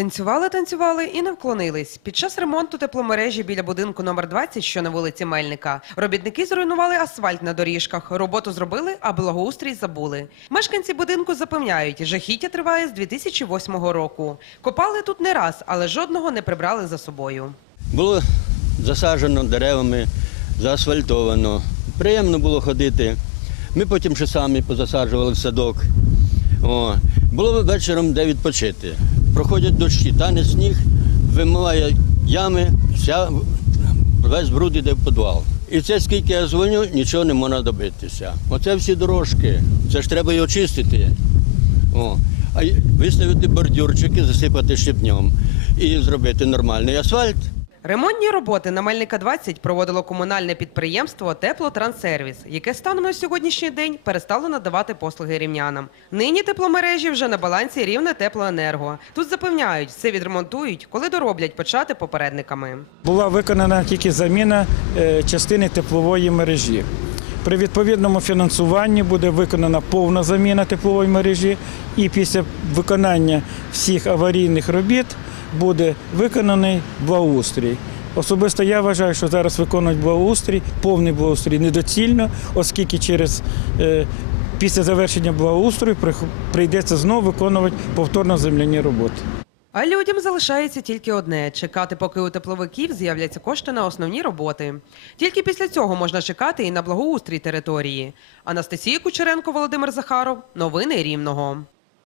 Танцювали, танцювали і не вклонились. Під час ремонту тепломережі біля будинку номер 20, що на вулиці Мельника, робітники зруйнували асфальт на доріжках. Роботу зробили, а благоустрій забули. Мешканці будинку запевняють, жахіття триває з 2008 року. Копали тут не раз, але жодного не прибрали за собою. Було засаджено деревами, заасфальтовано. Приємно було ходити. Ми потім ще самі позасаджували в садок. О. Було вечором де відпочити. Проходять дощі, тане сніг, вимиває ями, вся, весь бруд іде в підвал. І це скільки я дзвоню, нічого не можна добитися. Оце всі дорожки, це ж треба і очистити. О. А виставити бордюрчики, засипати щебнем і зробити нормальний асфальт. Ремонтні роботи на Мельника 20 проводило комунальне підприємство Теплотранссервіс, яке станом на сьогоднішній день перестало надавати послуги рівнянам. Нині тепломережі вже на балансі рівне теплоенерго. Тут запевняють, все відремонтують, коли дороблять почати попередниками. Була виконана тільки заміна е, частини теплової мережі. При відповідному фінансуванні буде виконана повна заміна теплової мережі, і після виконання всіх аварійних робіт буде виконаний благоустрій. Особисто я вважаю, що зараз виконують благоустрій, повний благоустрій недоцільно, оскільки через е, після завершення благоустрою прийдеться знову виконувати повторно земляні роботи. А людям залишається тільки одне чекати, поки у тепловиків з'являться кошти на основні роботи. Тільки після цього можна чекати і на благоустрій території. Анастасія Кучеренко, Володимир Захаров. Новини Рівного.